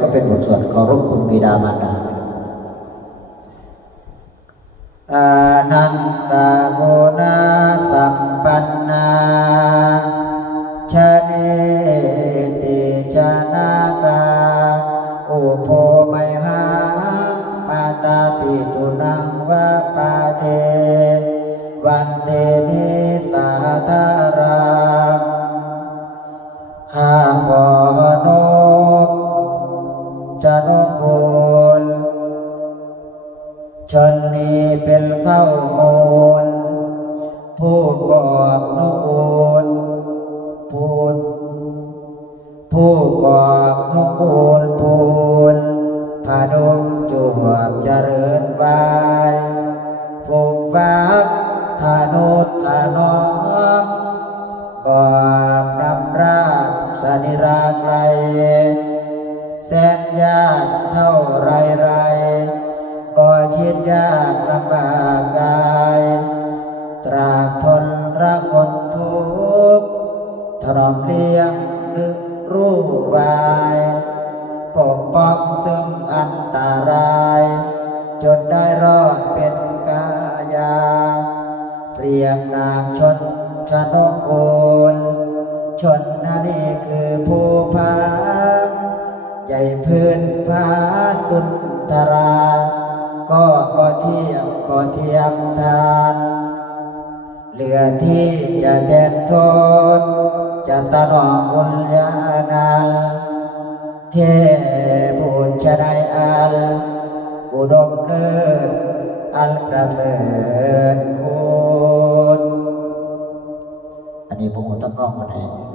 ก็เป็นบทสวดเคารพคุณบิดามารดานะครับอานันตาโกนาสัมปันนาชาเนติจานาคาอุโพไมหังมาตาปิตุนังวะปาเทวันเต จะนกุลชนนี้เป็นเข้ามูล ผู้กอบนุกูลพูดผู้กอบนุกูลพูนพาดุงจวบเจริญวายผูกฟักธานุธานอมบอบนำราบสนิราไกลแสน ยากเท่าไรไรบ่ชิดยากลำบากกาย ตรากทนรักคนทุกข์ทรมเลี้ยงนึกรู้วายปกป้องซึ่งอันตราย จนได้รอดเป็นกายา เปรียบนางชนชนกโคนชนนานี่ สุนทรา ก็บ่เทียบบ่เทียมทาน เหลือที่จะแทนโทษจะตนอคุณญาณันเทบุญจะได้อัน อุดมเลิศอันประเสริฐคุณ อันนี้ผมก็ต้องร้องมาไหน